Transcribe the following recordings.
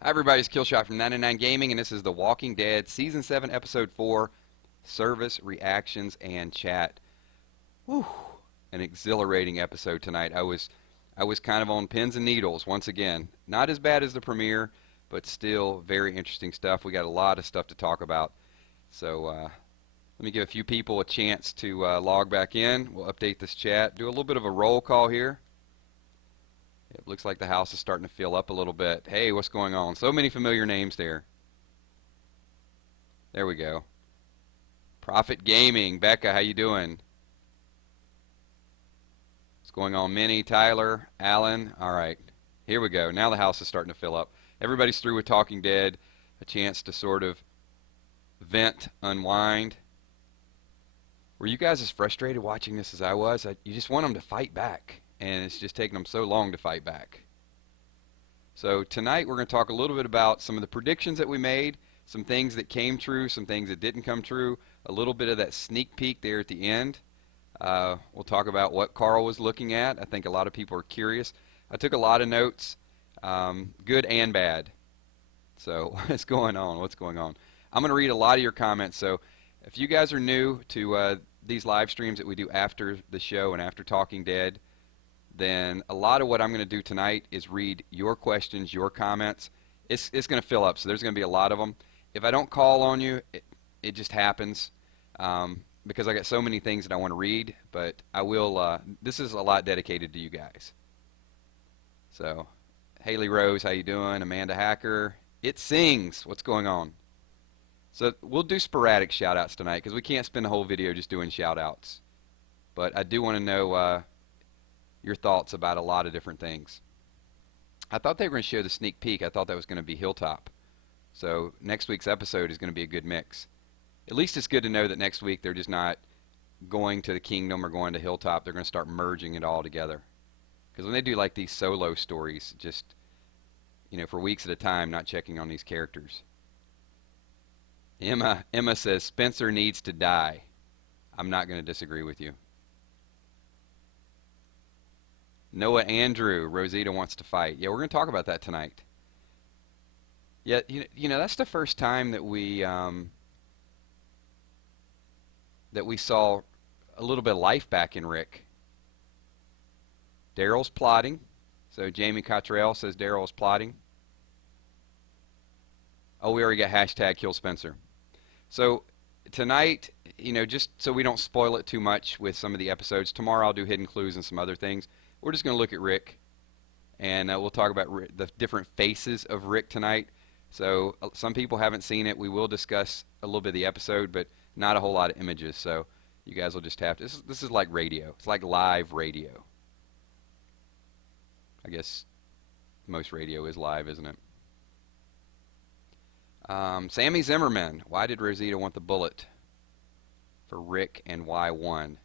Hi everybody, it's Killshot from 99 Gaming, and this is The Walking Dead Season 7, Episode 4, Service, Reactions, and Chat. Whew, an exhilarating episode tonight. I was kind of on pins and needles once again. Not as bad as the premiere, but still very interesting stuff. We got a lot of stuff to talk about. So let me give a few people a chance to log back in. We'll update this chat. Do a little bit of a roll call here. It looks like the house is starting to fill up a little bit. Hey, what's going on? So many familiar names there. There we go. Profit Gaming. Becca, how you doing? What's going on? Minnie, Tyler, Alan. All right. Here we go. Now the house is starting to fill up. Everybody's through with Talking Dead. A chance to sort of vent, unwind. Were you guys as frustrated watching this as I was? You just want them to fight back. And it's just taking them so long to fight back. So tonight we're going to talk a little bit about some of the predictions that we made, some things that came true, some things that didn't come true, a little bit of that sneak peek there at the end. We'll talk about what Carl was looking at. I think a lot of people are curious. I took a lot of notes, good and bad. So what's going on? What's going on? I'm going to read a lot of your comments. So if you guys are new to these live streams that we do after the show and after Talking Dead, then a lot of what I'm going to do tonight is read your questions, your comments. It's going to fill up, so there's going to be a lot of them. If I don't call on you, it just happens because I got so many things that I want to read, but I will, this is a lot dedicated to you guys. So, Haley Rose, how you doing? Amanda Hacker. It sings. What's going on? So we'll do sporadic shout-outs tonight because we can't spend the whole video just doing shout-outs. But I do want to know your thoughts about a lot of different things. I thought they were going to show the sneak peek. I thought that was going to be Hilltop. So next week's episode is going to be a good mix. At least it's good to know that next week they're just not going to the kingdom or going to Hilltop. They're going to start merging it all together. Because when they do like these solo stories, just, you know, for weeks at a time, not checking on these characters. Emma says Spencer needs to die. I'm not going to disagree with you. Noah Andrew, Rosita wants to fight. Yeah, we're going to talk about that tonight. Yeah, you know that's the first time that we saw a little bit of life back in Rick. Daryl's plotting. So Jamie Cottrell says Daryl's plotting. Oh, we already got hashtag Kill Spencer. So tonight, you know, just so we don't spoil it too much with some of the episodes, tomorrow I'll do hidden clues and some other things. We're just going to look at Rick, and we'll talk about the different faces of Rick tonight. So some people haven't seen it. We will discuss a little bit of the episode, but not a whole lot of images. So you guys will just have to. This is like radio. It's like live radio. I guess most radio is live, isn't it? Sammy Zimmerman. Why did Rosita want the bullet for Rick, and why one?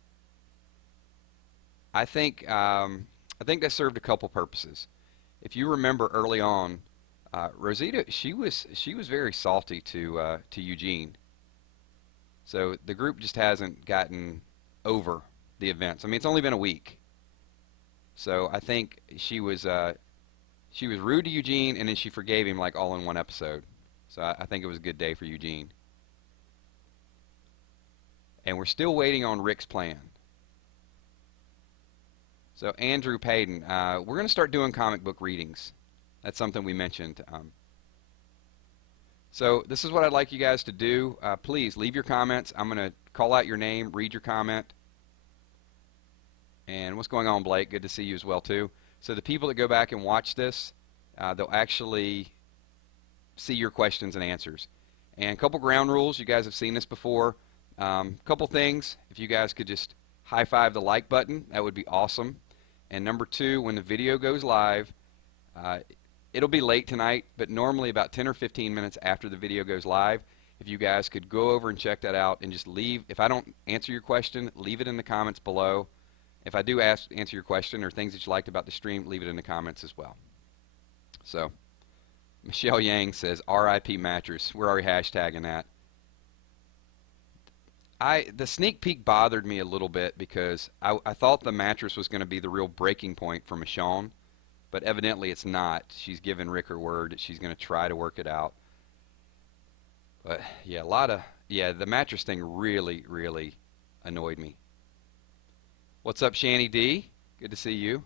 I think that served a couple purposes. If you remember early on, Rosita she was very salty to Eugene. So the group just hasn't gotten over the events. I mean, it's only been a week. So I think she was rude to Eugene, and then she forgave him like all in one episode. So I think it was a good day for Eugene. And we're still waiting on Rick's plan. So Andrew Payton, we're going to start doing comic book readings. That's something we mentioned. So this is what I'd like you guys to do. Please leave your comments. I'm going to call out your name, read your comment. And what's going on, Blake? Good to see you as well, too. So the people that go back and watch this, they'll actually see your questions and answers. And a couple ground rules. You guys have seen this before. Couple things. If you guys could just high-five the like button, that would be awesome. And number two, when the video goes live, it'll be late tonight, but normally about 10 or 15 minutes after the video goes live, if you guys could go over and check that out and just leave. If I don't answer your question, leave it in the comments below. If I do answer your question or things that you liked about the stream, leave it in the comments as well. So, Michelle Yang says, RIP mattress. We're already hashtagging that. The sneak peek bothered me a little bit because I thought the mattress was going to be the real breaking point for Michonne, but evidently it's not. She's given Rick her word that she's going to try to work it out. But yeah, the mattress thing really, really annoyed me. What's up, Shanny D? Good to see you.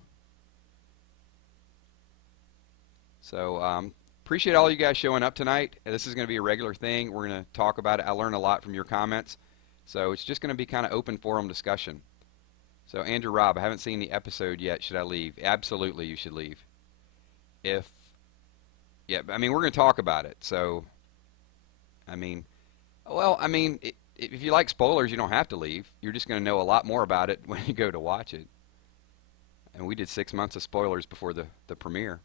So, appreciate all you guys showing up tonight. This is going to be a regular thing. We're going to talk about it. I learned a lot from your comments. So it's just going to be kind of open forum discussion. So Andrew Robb, I haven't seen the episode yet. Should I leave? Absolutely, you should leave. Yeah, I mean, we're going to talk about it. So, I mean, if you like spoilers, you don't have to leave. You're just going to know a lot more about it when you go to watch it. And we did 6 months of spoilers before the premiere.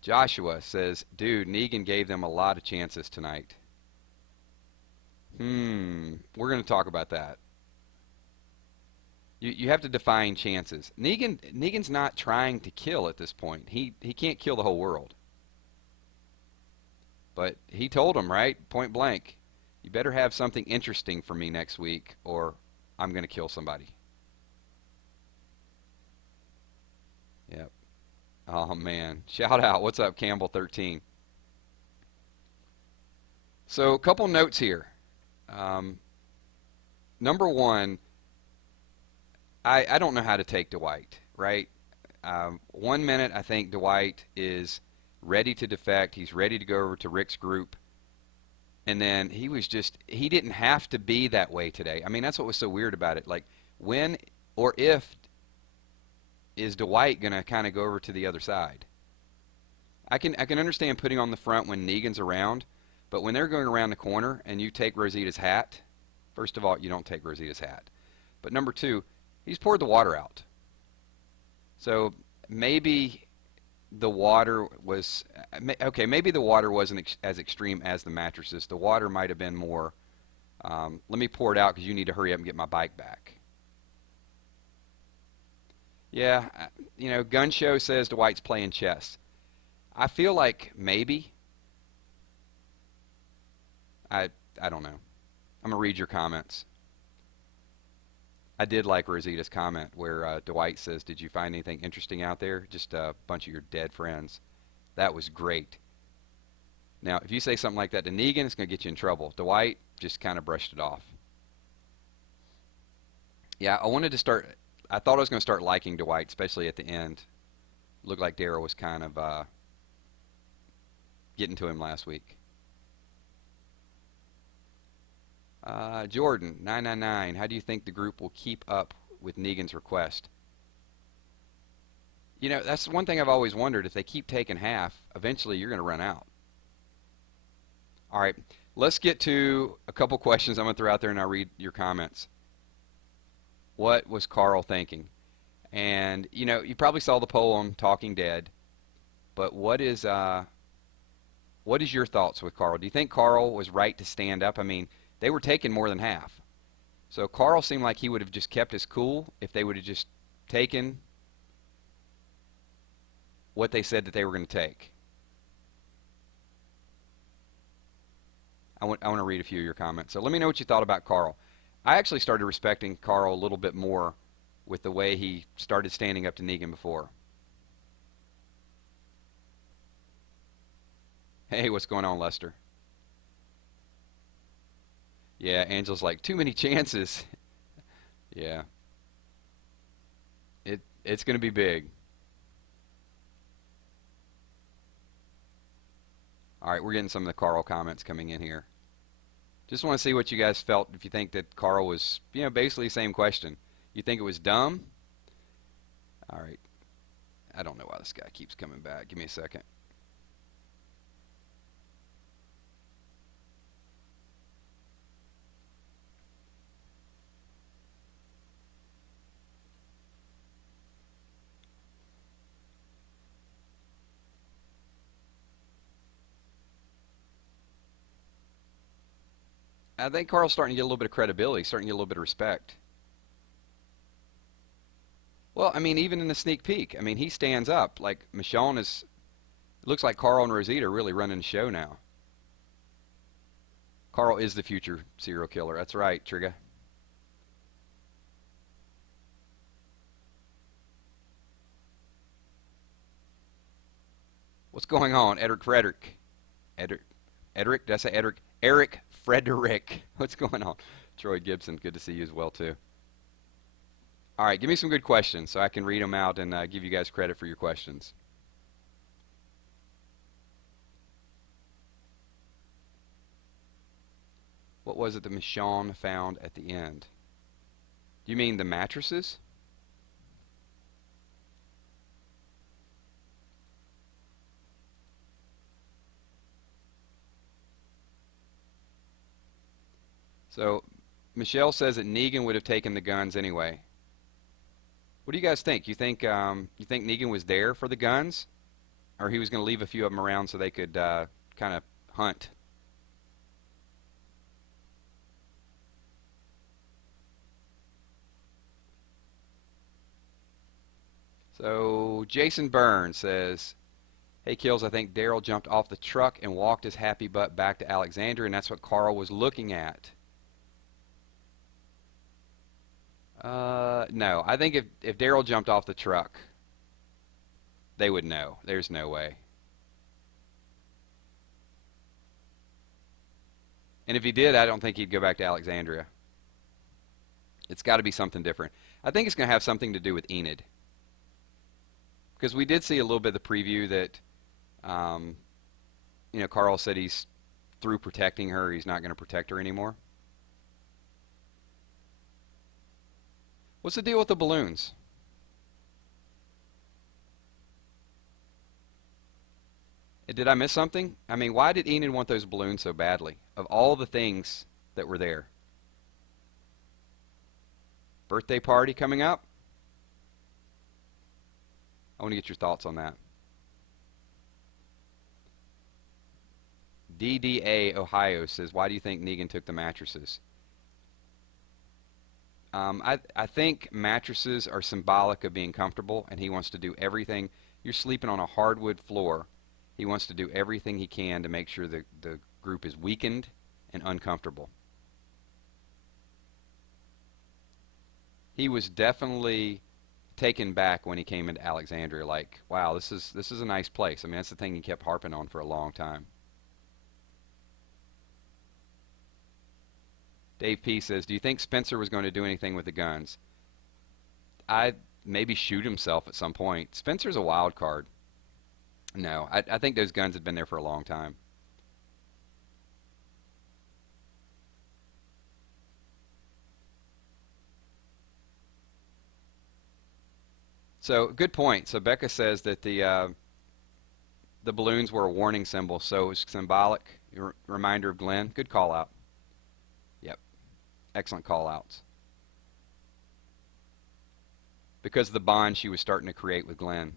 Joshua says, dude, Negan gave them a lot of chances tonight. We're going to talk about that. You have to define chances. Negan's not trying to kill at this point. He can't kill the whole world. But he told him, right, point blank, you better have something interesting for me next week or I'm going to kill somebody. Yep. Oh, man. Shout out. What's up, Campbell13? So, a couple notes here. Number one, I don't know how to take Dwight, right? 1 minute, I think Dwight is ready to defect. He's ready to go over to Rick's group. And then he didn't have to be that way today. I mean, that's what was so weird about it. Like, when or if is Dwight going to kind of go over to the other side? I can understand putting on the front when Negan's around, but when they're going around the corner and you take Rosita's hat, first of all, you don't take Rosita's hat. But number two, he's poured the water out. So maybe the water was, okay, maybe the water wasn't as extreme as the mattresses. The water might have been more, let me pour it out because you need to hurry up and get my bike back. Yeah, Gun Show says Dwight's playing chess. I feel like maybe. I don't know. I'm going to read your comments. I did like Rosita's comment where Dwight says, did you find anything interesting out there? Just a bunch of your dead friends. That was great. Now, if you say something like that to Negan, it's going to get you in trouble. Dwight just kind of brushed it off. Yeah, I thought I was going to start liking Dwight, especially at the end. Looked like Daryl was kind of getting to him last week. Jordan, 999, how do you think the group will keep up with Negan's request? That's one thing I've always wondered. If they keep taking half, eventually you're going to run out. All right, let's get to a couple questions I'm going to throw out there and I'll read your comments. What was Carl thinking? And, you probably saw the poll on Talking Dead, but what is your thoughts with Carl? Do you think Carl was right to stand up? I mean, they were taking more than half. So Carl seemed like he would have just kept his cool if they would have just taken what they said that they were going to take. I want to read a few of your comments. So let me know what you thought about Carl. I actually started respecting Carl a little bit more with the way he started standing up to Negan before. Hey, what's going on, Lester? Yeah, Angela's like, too many chances. Yeah. It's going to be big. All right, we're getting some of the Carl comments coming in here. Just want to see what you guys felt, if you think that Carl was, basically the same question. You think it was dumb? All right. I don't know why this guy keeps coming back. Give me a second. I think Carl's starting to get a little bit of credibility, starting to get a little bit of respect. Well, I mean, even in the sneak peek, I mean, he stands up. Like, Michonne it looks like Carl and Rosita are really running the show now. Carl is the future serial killer. That's right, Trigga. What's going on? Edric Frederick. Edric. Edric? Did I say Edric? Eric Frederick. What's going on? Troy Gibson. Good to see you as well, too. All right, give me some good questions so I can read them out and give you guys credit for your questions. What was it that Michonne found at the end? Do you mean the mattresses? So Michelle says that Negan would have taken the guns anyway. What do you guys think? You think Negan was there for the guns, or he was going to leave a few of them around so they could kind of hunt? So Jason Byrne says, "Hey Kills, I think Daryl jumped off the truck and walked his happy butt back to Alexandria, and that's what Carl was looking at." No. I think if Daryl jumped off the truck, they would know. There's no way. And if he did, I don't think he'd go back to Alexandria. It's got to be something different. I think it's going to have something to do with Enid. Because we did see a little bit of the preview that, um, Carl said he's through protecting her. He's not going to protect her anymore. What's the deal with the balloons? Did I miss something? I mean, why did Enid want those balloons so badly? Of all the things that were there. Birthday party coming up? I want to get your thoughts on that. DDA Ohio says, why do you think Negan took the mattresses? I think mattresses are symbolic of being comfortable, and he wants to do everything. You're sleeping on a hardwood floor. He wants to do everything he can to make sure the group is weakened and uncomfortable. He was definitely taken back when he came into Alexandria, like, wow, this is a nice place. I mean, that's the thing he kept harping on for a long time. Dave P says, do you think Spencer was going to do anything with the guns? I'd maybe shoot himself at some point. Spencer's a wild card. No, I think those guns had been there for a long time. So, good point. So Becca says that the balloons were a warning symbol, so it was symbolic, reminder of Glenn. Good call out. Yep, excellent call outs. Because of the bond she was starting to create with Glenn.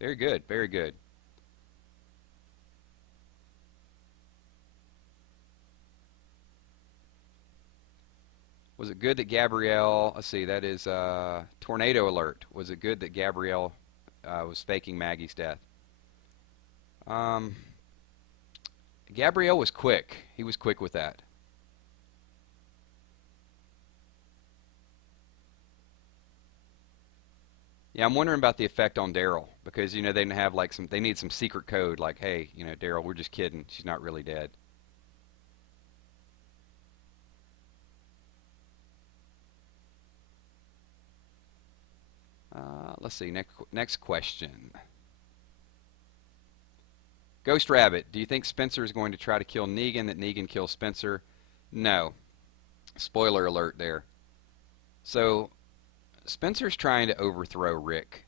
Very good, very good. Was it good that Gabrielle, let's see, that is tornado alert. Was it good that Gabrielle was faking Maggie's death? Um, Gabrielle was quick. He was quick with that. Yeah, I'm wondering about the effect on Daryl because they didn't have like they need some secret code like, hey, Daryl, we're just kidding. She's not really dead. Let's see, next question. Ghost Rabbit, do you think Spencer is going to try to kill Negan, that Negan kills Spencer? No. Spoiler alert there. So, Spencer's trying to overthrow Rick.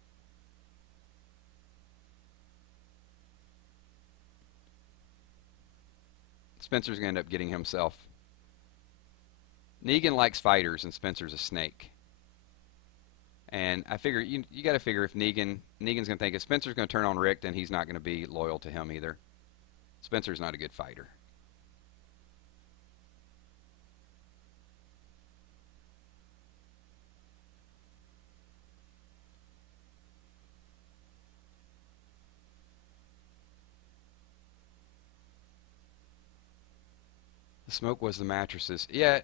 Spencer's going to end up getting himself. Negan likes fighters, and Spencer's a snake. And I figure you got to figure if Negan's going to think if Spencer's going to turn on Rick, then he's not going to be loyal to him either. Spencer's not a good fighter. The smoke was the mattresses. Yeah,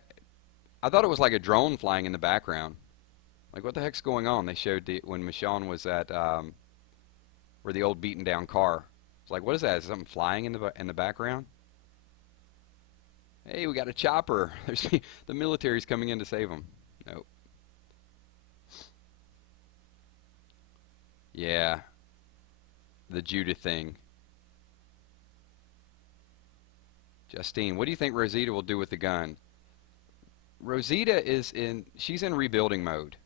I thought it was like a drone flying in the background. Like, what the heck's going on? They showed when Michonne was at or the old beaten down car. It's like, what is that? Is something flying in the background? Hey, we got a chopper. There's the military's coming in to save them. Nope. Yeah, the Judith thing. Justine, what do you think Rosita will do with the gun? Rosita she's in rebuilding mode.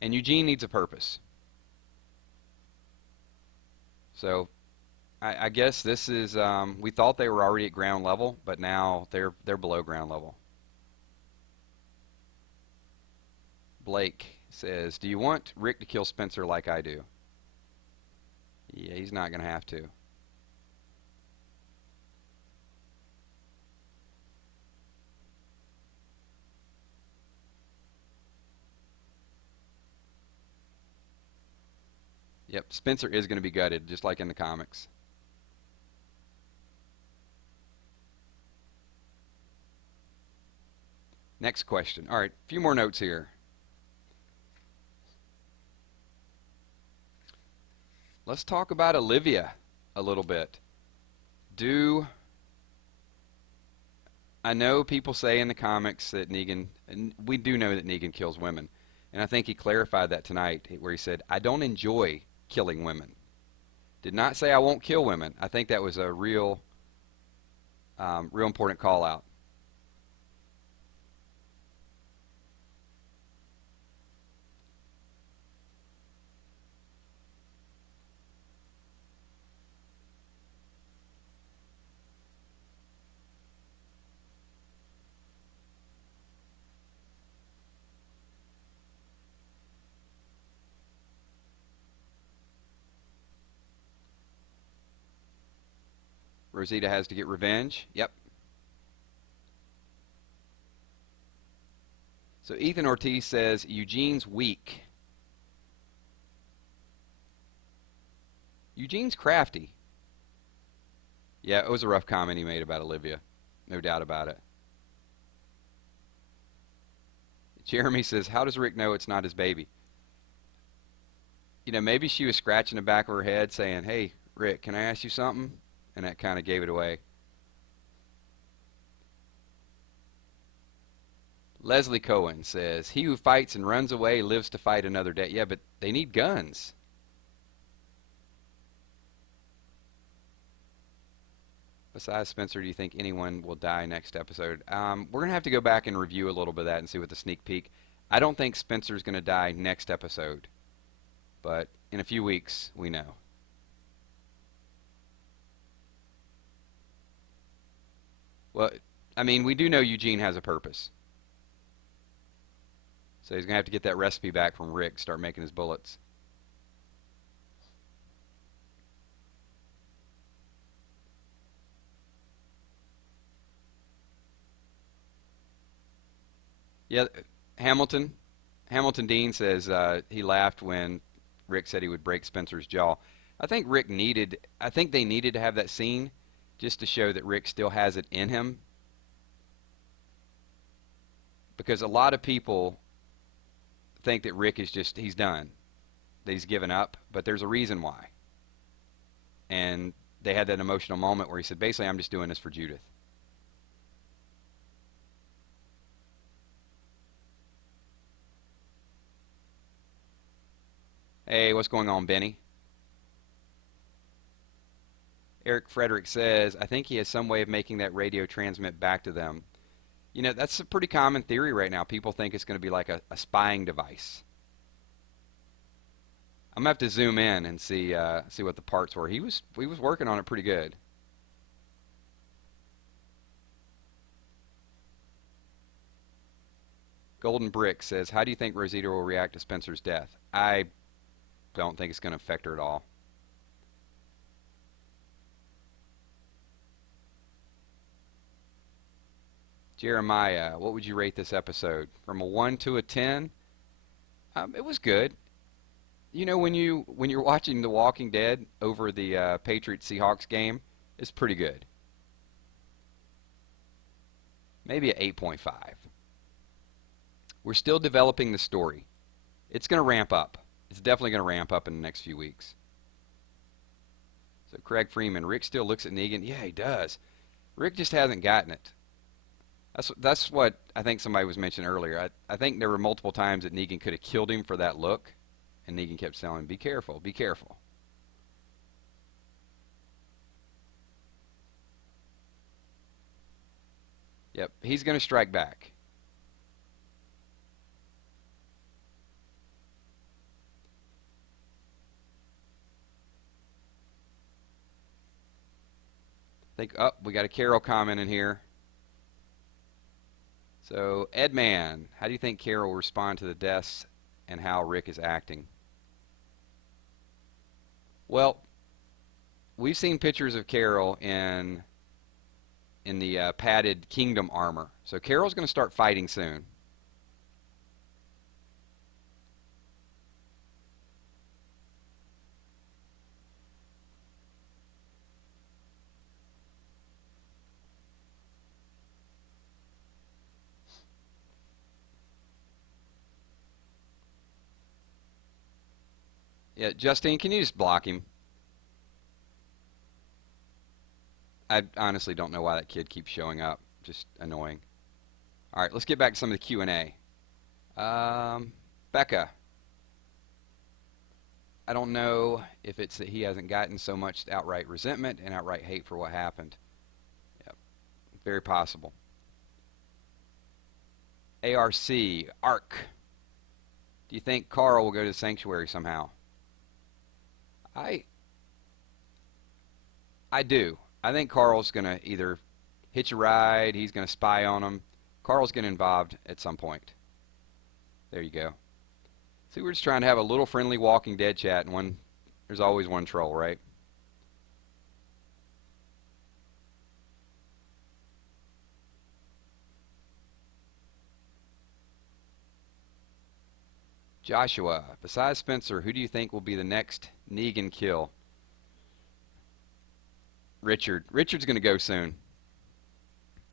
And Eugene needs a purpose. So I guess this is, we thought they were already at ground level, but now they're below ground level. Blake says, do you want Rick to kill Spencer like I do? Yeah, he's not going to have to. Yep, Spencer is going to be gutted, just like in the comics. Next question. All right, a few more notes here. Let's talk about Olivia a little bit. I know people say in the comics that Negan, and we do know that Negan kills women, and I think he clarified that tonight where he said, I don't enjoy killing women. Did not say I won't kill women. I think that was a real important call out. Rosita has to get revenge. Yep. So Ethan Ortiz says Eugene's weak. Eugene's crafty. Yeah, it was a rough comment he made about Olivia. No doubt about it. Jeremy says, how does Rick know it's not his baby? You know, maybe she was scratching the back of her head saying, hey, Rick, can I ask you something? And that kind of gave it away. Leslie Cohen says, he who fights and runs away lives to fight another day. Yeah, but they need guns. Besides Spencer, do you think anyone will die next episode? We're going to have to go back and review a little bit of that and see what the sneak peek. I don't think Spencer's going to die next episode. But in a few weeks, we know. Well, I mean, we do know Eugene has a purpose. So he's going to have to get that recipe back from Rick, start making his bullets. Yeah, Hamilton Dean says he laughed when Rick said he would break Spencer's jaw. I think they needed to have that scene just to show that Rick still has it in him. Because a lot of people think that Rick is he's done. That he's given up, but there's a reason why. And they had that emotional moment where he said, basically, I'm just doing this for Judith. Hey, what's going on, Benny? Eric Frederick says, I think he has some way of making that radio transmit back to them. You know, that's a pretty common theory right now. People think it's going to be like a spying device. I'm going to have to zoom in and see what the parts were. He was working on it pretty good. Golden Brick says, how do you think Rosita will react to Spencer's death? I don't think it's going to affect her at all. Jeremiah, what would you rate this episode? From a 1 to a 10? It was good. You know, when you're watching The Walking Dead over the Patriots-Seahawks game, it's pretty good. Maybe an 8.5. We're still developing the story. It's going to ramp up. It's definitely going to ramp up in the next few weeks. So Craig Freeman, Rick still looks at Negan. Yeah, he does. Rick just hasn't gotten it. That's what I think somebody was mentioning earlier. I think there were multiple times that Negan could have killed him for that look, and Negan kept telling him, be careful, be careful. Yep, he's going to strike back. We got a Carol comment in here. So, Edman, how do you think Carol will respond to the deaths and how Rick is acting? Well, we've seen pictures of Carol in the padded Kingdom armor. So Carol's going to start fighting soon. Yeah, Justine, can you just block him? I honestly don't know why that kid keeps showing up. Just annoying. All right, let's get back to some of the Q&A. Becca, I don't know if it's that he hasn't gotten so much outright resentment and outright hate for what happened. Yep, very possible. ARC, do you think Carl will go to the sanctuary somehow? I do. I think Carl's going to either hitch a ride, he's going to spy on him. Carl's getting involved at some point. There you go. See, we're just trying to have a little friendly Walking Dead chat, and there's always one troll, right? Joshua, besides Spencer, who do you think will be the next Negan kill? Richard. Richard's going to go soon.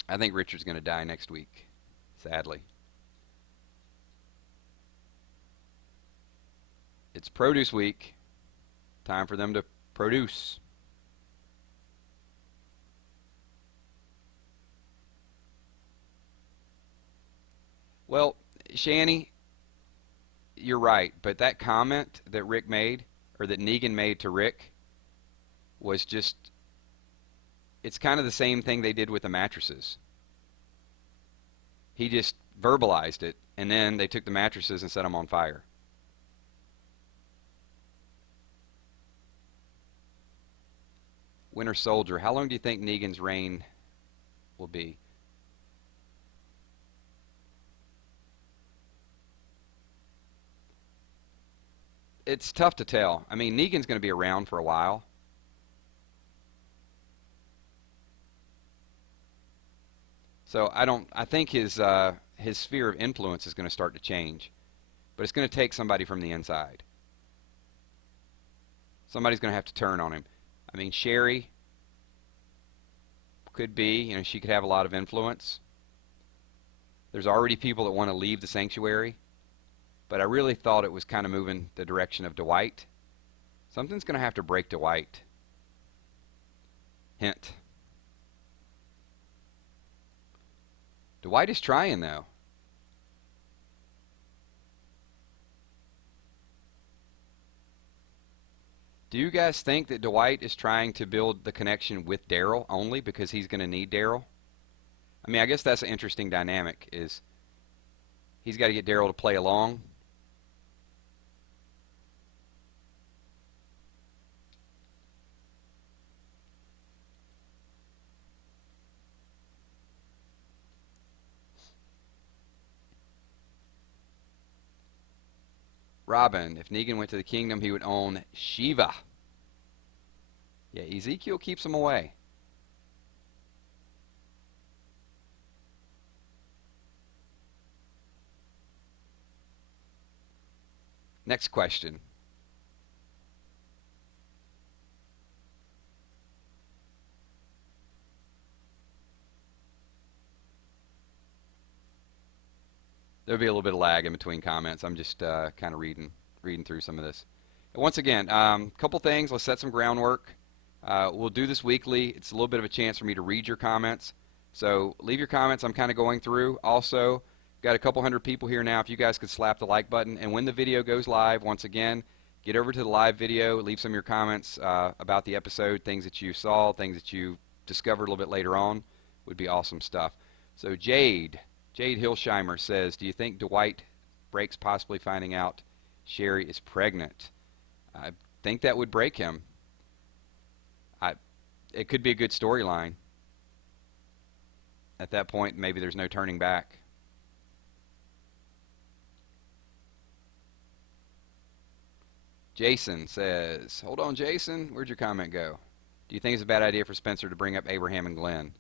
I think Richard's going to die next week, sadly. It's produce week. Time for them to produce. Well, Shanny, you're right, but that comment that Rick made, or that Negan made to Rick, was just, it's kind of the same thing they did with the mattresses. He just verbalized it, and then they took the mattresses and set them on fire. Winter Soldier, how long do you think Negan's reign will be? It's tough to tell. I mean, Negan's going to be around for a while. So I think his sphere of influence is going to start to change. But it's going to take somebody from the inside. Somebody's going to have to turn on him. I mean, Sherry could be, she could have a lot of influence. There's already people that want to leave the sanctuary. But I really thought it was kind of moving the direction of Dwight. Something's going to have to break Dwight. Hint. Dwight is trying, though. Do you guys think that Dwight is trying to build the connection with Daryl only because he's going to need Daryl? I mean, I guess that's an interesting dynamic, is he's got to get Daryl to play along. Robin, if Negan went to the kingdom, he would own Shiva. Yeah, Ezekiel keeps him away. Next question. There'll be a little bit of lag in between comments. I'm just kind of reading reading through some of this. And once again, couple things. Let's set some groundwork. We'll do this weekly. It's a little bit of a chance for me to read your comments. So leave your comments. I'm kind of going through. Also, got a couple hundred people here now. If you guys could slap the like button. And when the video goes live, once again, get over to the live video. Leave some of your comments about the episode, things that you saw, things that you discovered a little bit later on. Would be awesome stuff. So Jade Hilsheimer says, do you think Dwight breaks possibly finding out Sherry is pregnant? I think that would break him. It could be a good storyline. At that point, maybe there's no turning back. Jason says, hold on, Jason. Where'd your comment go? Do you think it's a bad idea for Spencer to bring up Abraham and Glenn?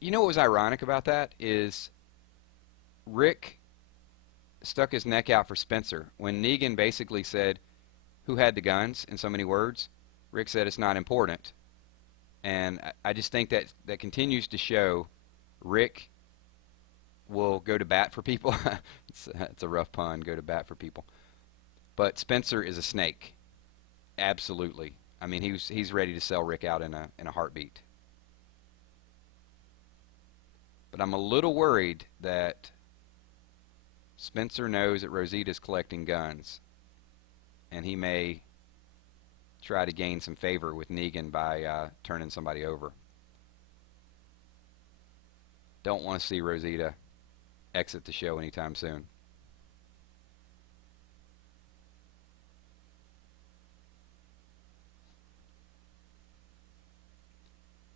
You know what was ironic about that is Rick stuck his neck out for Spencer. When Negan basically said, who had the guns, in so many words, Rick said it's not important. And I just think that continues to show Rick will go to bat for people. It's a rough pun, go to bat for people. But Spencer is a snake. Absolutely. I mean, he's ready to sell Rick out in a heartbeat. But I'm a little worried that Spencer knows that Rosita's collecting guns, and he may try to gain some favor with Negan by turning somebody over. Don't want to see Rosita exit the show anytime soon.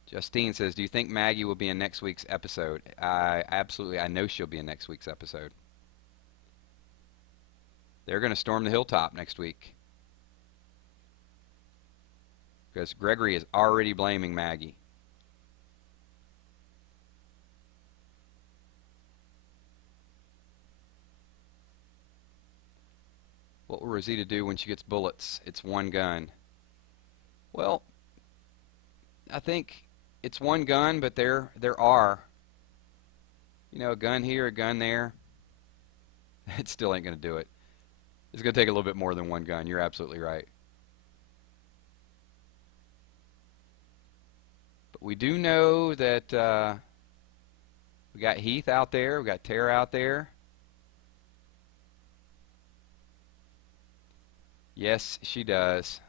Justine says, do you think Maggie will be in next week's episode? I know she'll be in next week's episode. They're going to storm the Hilltop next week. Because Gregory is already blaming Maggie. What will Rosita do when she gets bullets? It's one gun. Well, I think it's one gun, but there are, a gun here, a gun there. It still ain't going to do it. It's going to take a little bit more than one gun. You're absolutely right. But we do know that we got Heath out there. We got Tara out there. Yes, she does.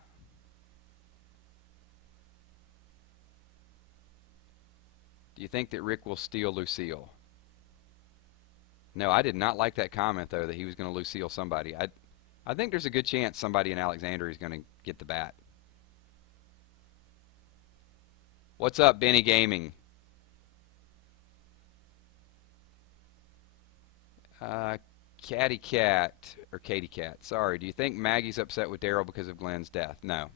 Do you think that Rick will steal Lucille? No, I did not like that comment, though, that he was going to Lucille somebody. I think there's a good chance somebody in Alexandria is going to get the bat. What's up, Benny Gaming? Katy Cat, sorry, do you think Maggie's upset with Daryl because of Glenn's death? No.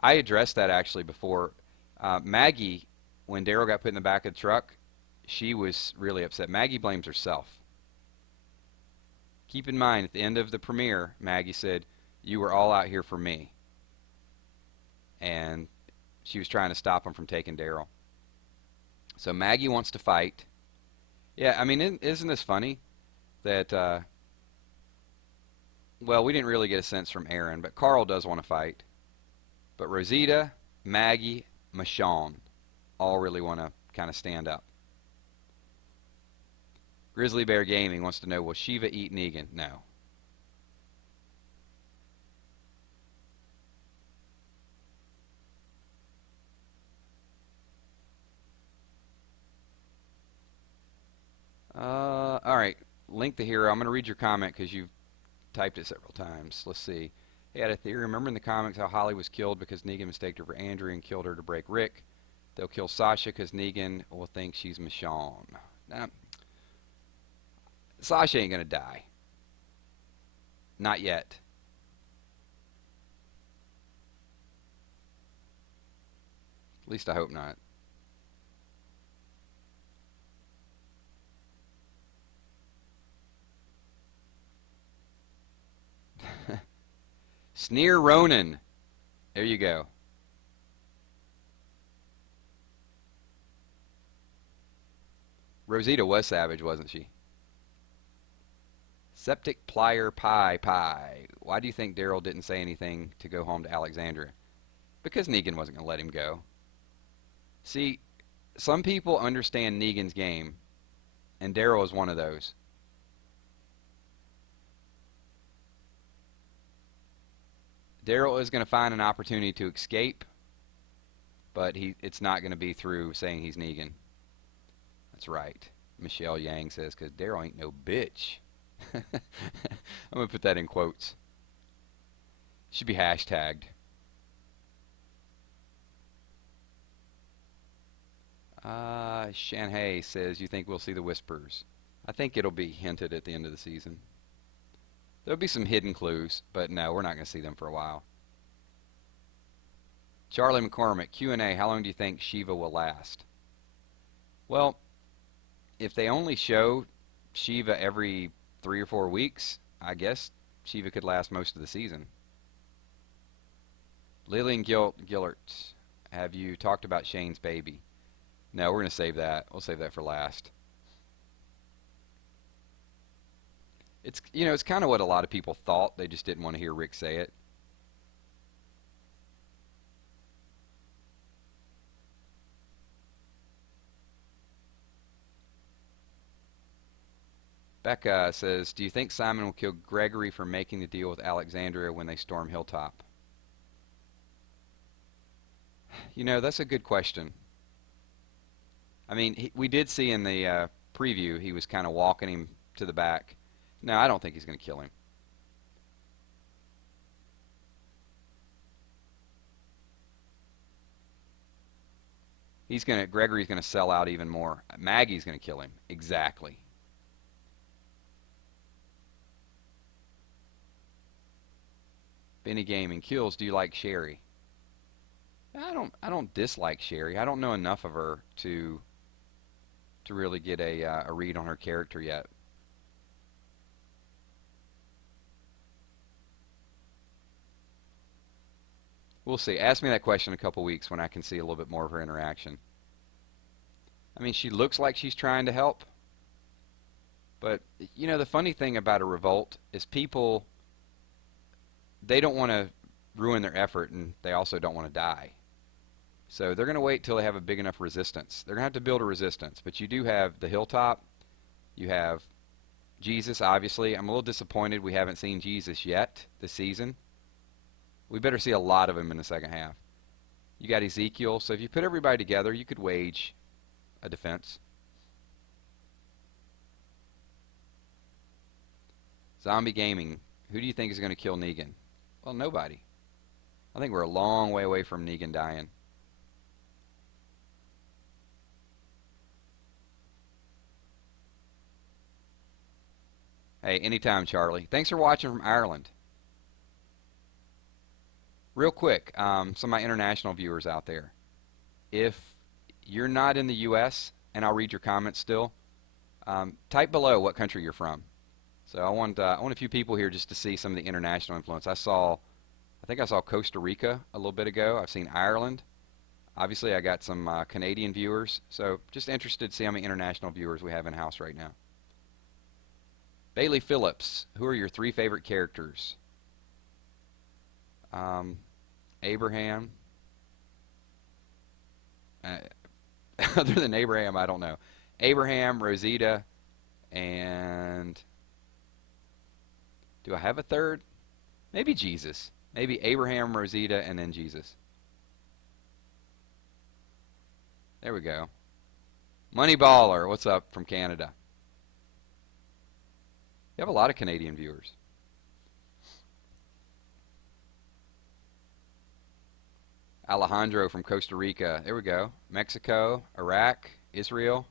I addressed that actually before. Maggie, when Daryl got put in the back of the truck, she was really upset. Maggie blames herself. Keep in mind, at the end of the premiere, Maggie said, you were all out here for me. And she was trying to stop him from taking Daryl. So Maggie wants to fight. Yeah, I mean, isn't this funny? That, well, we didn't really get a sense from Aaron, but Carl does want to fight. But Rosita, Maggie, Michonne all really want to kind of stand up. Grizzly Bear Gaming wants to know, will Shiva eat Negan? No. All right. Link the hero. I'm going to read your comment because you've typed it several times. Let's see. He had a theory. Remember in the comics how Holly was killed because Negan mistaked her for Andrea and killed her to break Rick? They'll kill Sasha because Negan will think she's Michonne. Now, Sasha ain't going to die. Not yet. At least I hope not. Sneer Ronan. There you go. Rosita was savage, wasn't she? Septic Plier Pie Pie. Why do you think Daryl didn't say anything to go home to Alexandria? Because Negan wasn't going to let him go. See, some people understand Negan's game, and Daryl is one of those. Daryl is going to find an opportunity to escape, but it's not going to be through saying he's Negan. That's right. Michelle Yang says, because Daryl ain't no bitch. I'm going to put that in quotes. Should be hashtagged. Shanhei says, you think we'll see the Whispers? I think it'll be hinted at the end of the season. There'll be some hidden clues, but no, we're not going to see them for a while. Charlie McCormick, Q&A, how long do you think Shiva will last? Well, if they only show Shiva every 3 or 4 weeks, I guess Shiva could last most of the season. Lillian Gillert, have you talked about Shane's baby? No, we're going to save that. We'll save that for last. It's kind of what a lot of people thought. They just didn't want to hear Rick say it. Becca says, do you think Simon will kill Gregory for making the deal with Alexandria when they storm Hilltop? That's a good question. I mean, we did see in the preview he was kind of walking him to the back. No, I don't think he's going to kill him. Gregory's going to sell out even more. Maggie's going to kill him. Exactly. Benny Gaming kills. Do you like Sherry? I don't dislike Sherry. I don't know enough of her to really get a read on her character yet. We'll see. Ask me that question in a couple weeks when I can see a little bit more of her interaction. I mean, she looks like she's trying to help. But, the funny thing about a revolt is people, they don't want to ruin their effort, and they also don't want to die. So they're going to wait till they have a big enough resistance. They're going to have to build a resistance. But you do have the Hilltop. You have Jesus, obviously. I'm a little disappointed we haven't seen Jesus yet this season. We better see a lot of him in the second half. You got Ezekiel. So if you put everybody together, you could wage a defense. Zombie Gaming. Who do you think is going to kill Negan? Well, nobody. I think we're a long way away from Negan dying. Hey, anytime, Charlie. Thanks for watching from Ireland. Real quick, some of my international viewers out there. If you're not in the U.S., and I'll read your comments still, type below what country you're from. So I want a few people here just to see some of the international influence. I think I saw Costa Rica a little bit ago. I've seen Ireland. Obviously, I got some Canadian viewers. So just interested to see how many international viewers we have in-house right now. Bailey Phillips, who are your 3 favorite characters? Abraham. Other than Abraham, I don't know. Abraham, Rosita, and do I have a third? Maybe Jesus. Maybe Abraham, Rosita, and then Jesus. There we go. Moneyballer, what's up from Canada? You have a lot of Canadian viewers. Alejandro from Costa Rica. There we go. Mexico, Iraq, Israel.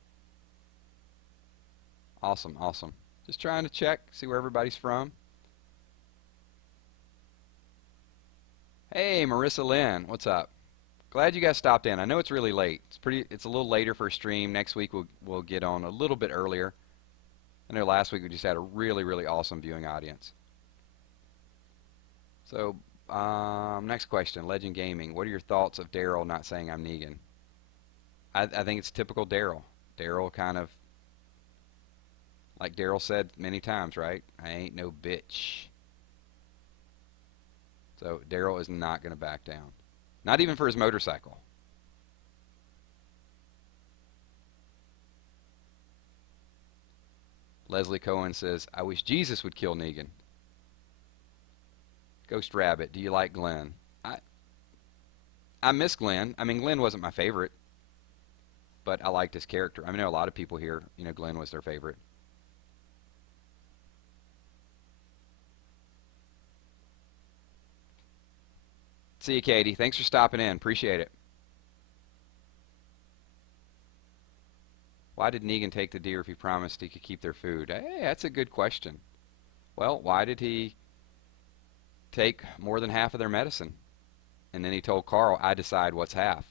Awesome, awesome. Just trying to check, see where everybody's from. Hey, Marissa Lynn, what's up? Glad you guys stopped in. I know it's really late. It's a little later for a stream. Next week we'll get on a little bit earlier. I know last week we just had a really, really awesome viewing audience. So, next question, Legend Gaming. What are your thoughts of Daryl not saying I'm Negan? I think it's typical Daryl. Daryl kind of, Like Daryl said many times, right? I ain't no bitch. So Daryl is not going to back down. Not even for his motorcycle. Leslie Cohen says, I wish Jesus would kill Negan. Ghost Rabbit, do you like Glenn? I miss Glenn. I mean, Glenn wasn't my favorite, but I liked his character. I know a lot of people here, Glenn was their favorite. See you, Katie. Thanks for stopping in. Appreciate it. Why did Negan take the deer if he promised he could keep their food? Hey, that's a good question. Well, why did he take more than half of their medicine? And then he told Carl, I decide what's half.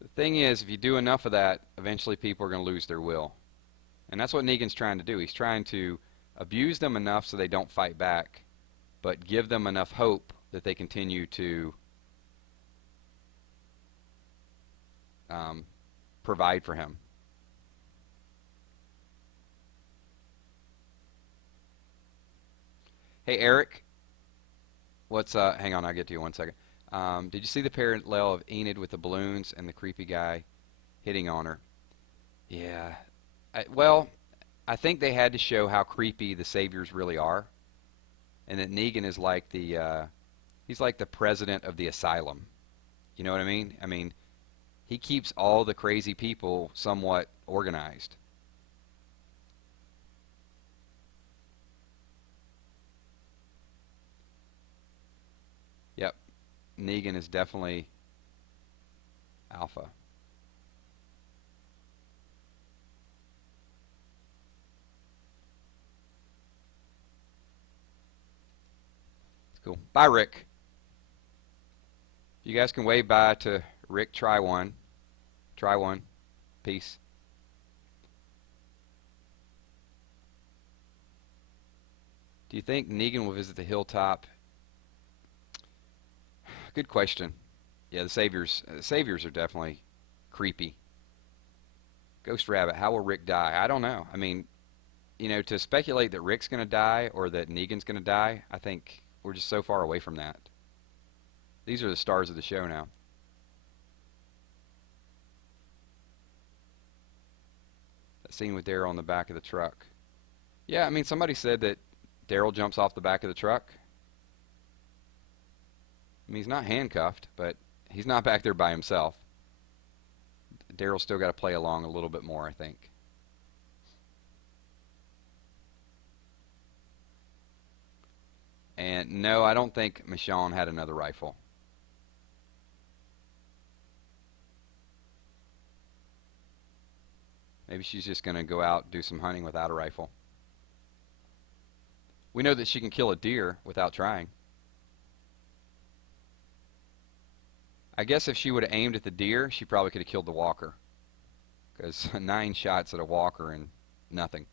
The thing is, if you do enough of that, eventually people are going to lose their will. And that's what Negan's trying to do. He's trying to abuse them enough so they don't fight back, but give them enough hope that they continue to provide for him. Hey, Eric. Hang on, I'll get to you 1 second. Did you see the parallel of Enid with the balloons and the creepy guy hitting on her? Yeah. I think they had to show how creepy the saviors really are, and that Negan is like he's like the president of the asylum. You know what I mean? I mean, he keeps all the crazy people somewhat organized. Yep. Negan is definitely alpha. Cool. Bye, Rick. You guys can wave bye to Rick. Try one. Try one. Peace. Do you think Negan will visit the Hilltop? Good question. Yeah, the saviors are definitely creepy. Ghost Rabbit, how will Rick die? I don't know. I mean, to speculate that Rick's going to die or that Negan's going to die, I think we're just so far away from that. These are the stars of the show now. That scene with Daryl on the back of the truck. Yeah, I mean, somebody said that Daryl jumps off the back of the truck. I mean, he's not handcuffed, but he's not back there by himself. Daryl's still got to play along a little bit more, I think. And no, I don't think Michonne had another rifle. Maybe she's just going to go out and do some hunting without a rifle. We know that she can kill a deer without trying. I guess if she would have aimed at the deer, she probably could have killed the walker. Because 9 shots at a walker and nothing.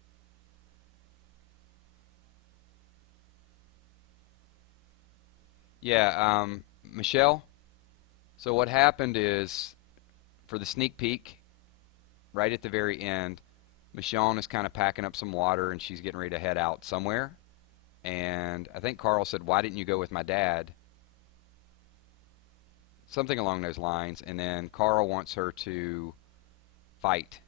Yeah, Michelle, so what happened is, for the sneak peek, right at the very end, Michonne is kind of packing up some water and she's getting ready to head out somewhere. And I think Carl said, why didn't you go with my dad? Something along those lines. And then Carl wants her to fight.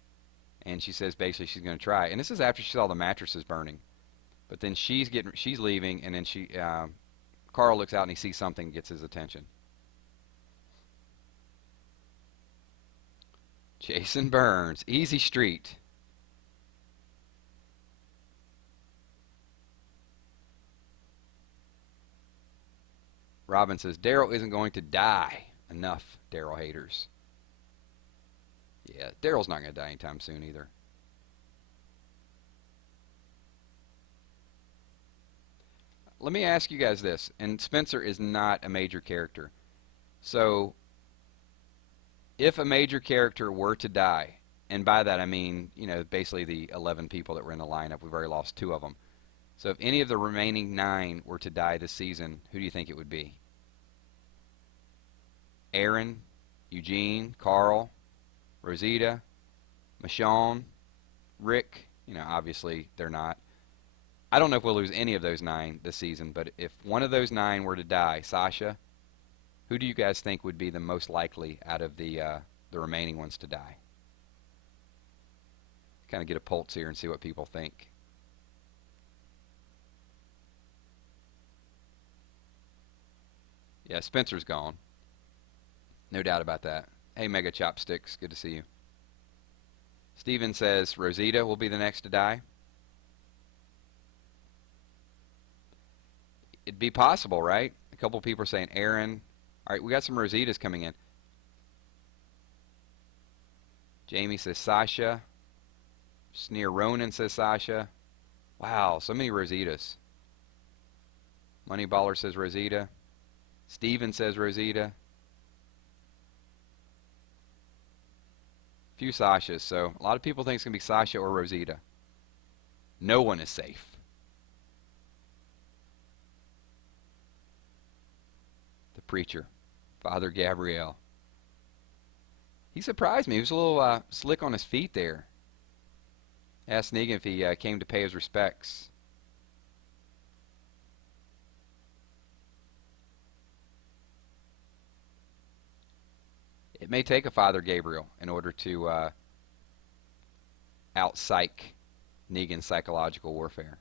And she says basically she's going to try. And this is after she saw the mattresses burning. But then she's leaving, and then Carl looks out and he sees something that gets his attention. Jason Burns, Easy Street. Robin says, Daryl isn't going to die. Enough, Daryl haters. Yeah, Daryl's not going to die anytime soon either. Let me ask you guys this, and Spencer is not a major character. So, if a major character were to die, and by that I mean, basically the 11 people that were in the lineup, we've already lost 2 of them. So if any of the remaining 9 were to die this season, who do you think it would be? Aaron, Eugene, Carl, Rosita, Michonne, Rick, obviously they're not. I don't know if we'll lose any of those 9 this season, but if one of those 9 were to die, Sasha, who do you guys think would be the most likely out of the remaining ones to die? Kind of get a pulse here and see what people think. Yeah, Spencer's gone. No doubt about that. Hey, Mega Chopsticks, good to see you. Steven says Rosita will be the next to die. It'd be possible, right? A couple people are saying Aaron. All right, we got some Rositas coming in. Jamie says Sasha. Sneer Ronan says Sasha. Wow, so many Rositas. Moneyballer says Rosita. Steven says Rosita. Few Sashas, so a lot of people think it's going to be Sasha or Rosita. No one is safe. The preacher, Father Gabriel. He surprised me. He was a little slick on his feet there. Asked Negan if he came to pay his respects. It may take a Father Gabriel in order to out-psych Negan's psychological warfare.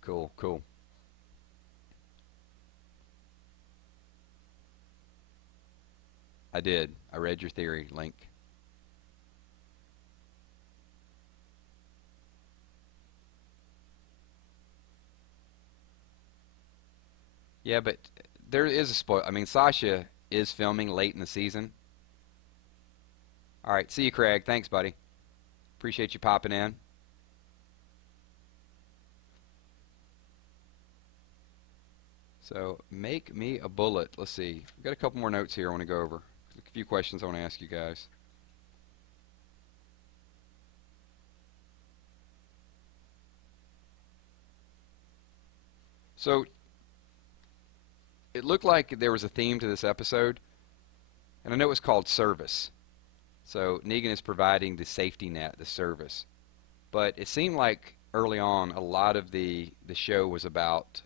Cool, cool. I did. I read your theory, Link. Yeah, but there is a spoil. I mean, Sasha is filming late in the season. All right, see you, Craig. Thanks, buddy. Appreciate you popping in. So, make me a bullet. Let's see. We've got a couple more notes here I want to go over. A few questions I want to ask you guys. So, it looked like there was a theme to this episode, and I know it's called service. So Negan is providing the safety net, the service. But it seemed like early on a lot of the show was about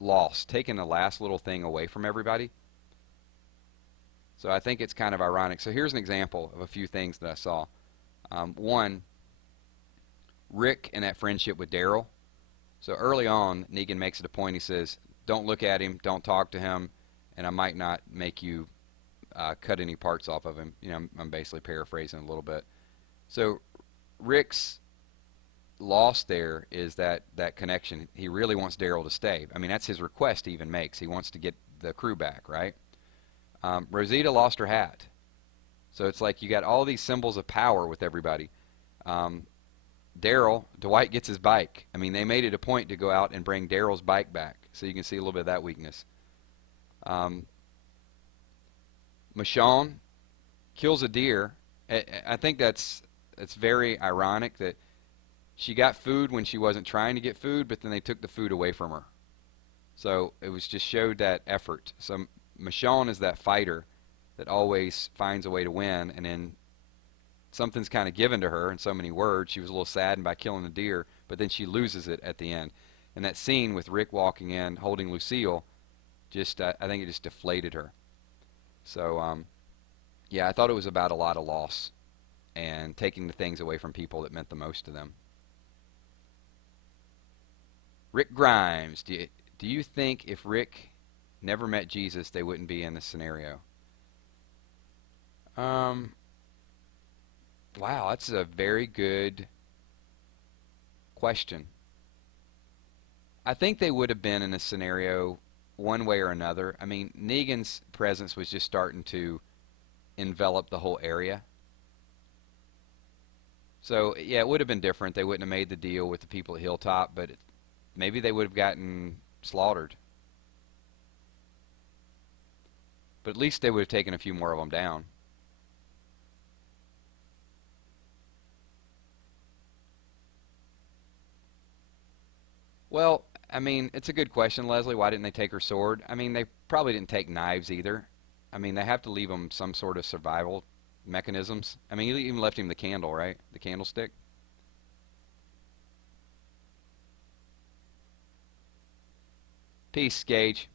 loss, taking the last little thing away from everybody. So I think it's kind of ironic. So here's an example of a few things that I saw. One, Rick and that friendship with Daryl. So early on, Negan makes it a point. He says, don't look at him, don't talk to him, and I might not make you cut any parts off of him. I'm basically paraphrasing a little bit. So Rick's loss there is that connection. He really wants Daryl to stay. I mean, that's his request he even makes. He wants to get the crew back, right? Rosita lost her hat. So it's like you got all these symbols of power with everybody. Dwight gets his bike. I mean, they made it a point to go out and bring Daryl's bike back. So you can see a little bit of that weakness. Michonne kills a deer. I think that's very ironic that she got food when she wasn't trying to get food, but then they took the food away from her. So it was just showed that effort. So Michonne is that fighter that always finds a way to win, and then something's kind of given to her in so many words. She was a little saddened by killing the deer, but then she loses it at the end. And that scene with Rick walking in, holding Lucille, just I think it just deflated her. So, yeah, I thought it was about a lot of loss and taking the things away from people that meant the most to them. Rick Grimes, do you think if Rick never met Jesus, they wouldn't be in this scenario? Wow, that's a very good question. I think they would have been in this scenario one way or another. I mean, Negan's presence was just starting to envelop the whole area. So, yeah, it would have been different. They wouldn't have made the deal with the people at Hilltop, but maybe they would have gotten slaughtered. But at least they would have taken a few more of them down. Well, I mean, it's a good question, Leslie. Why didn't they take her sword? I mean, they probably didn't take knives either. I mean, they have to leave him some sort of survival mechanisms. I mean, you even left him the candle, right? The candlestick. Peace, Gage.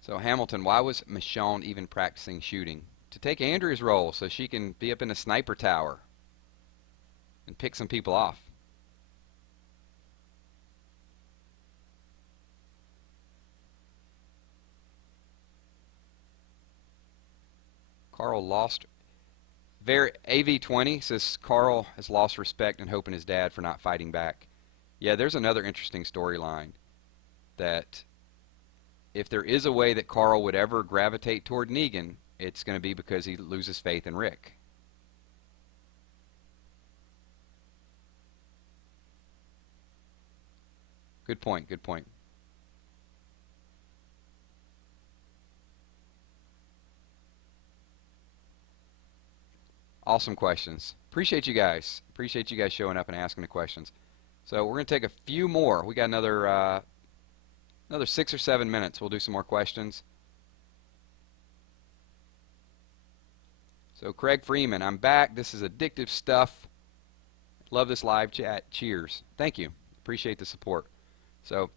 So Hamilton, why was Michonne even practicing shooting? To take Andrea's role so she can be up in a sniper tower and pick some people off. Carl lost. AV20 says Carl has lost respect and hope in his dad for not fighting back. Yeah, there's another interesting storyline that if there is a way that Carl would ever gravitate toward Negan, it's going to be because he loses faith in Rick. Good point, good point. Awesome questions. Appreciate you guys. Appreciate you guys showing up and asking the questions. So we're going to take a few more. We got another 6 or 7 minutes. We'll do some more questions. So Craig Freeman, I'm back. This is addictive stuff. Love this live chat. Cheers. Thank you. Appreciate the support. So,